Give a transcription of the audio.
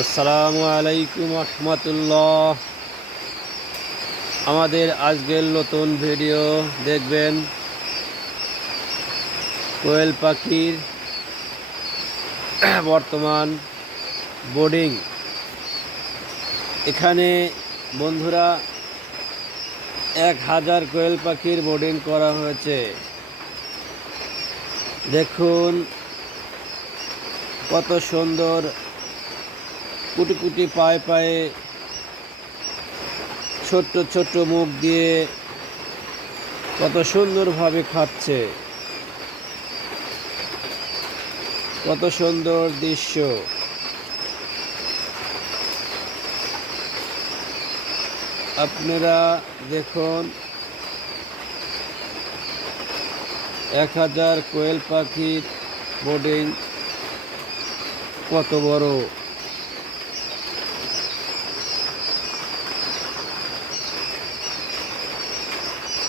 আসসালামু আলাইকুম রহমতুল্লাহ। আমাদের আজকের নতুন ভিডিও দেখবেন কোয়েল পাখির বর্তমান বোর্ডিং। এখানে বন্ধুরা 1000 কোয়েল পাখির বোর্ডিং করা হয়েছে। দেখুন কত সুন্দর কুটি কুটি পায়ে পায়ে ছোট্ট ছোট্ট মুখ দিয়ে কত সুন্দরভাবে খাচ্ছে। কত সুন্দর দৃশ্য। আপনারা দেখুন 1000 কোয়েল পাখির বোর্ডিং কত বড়।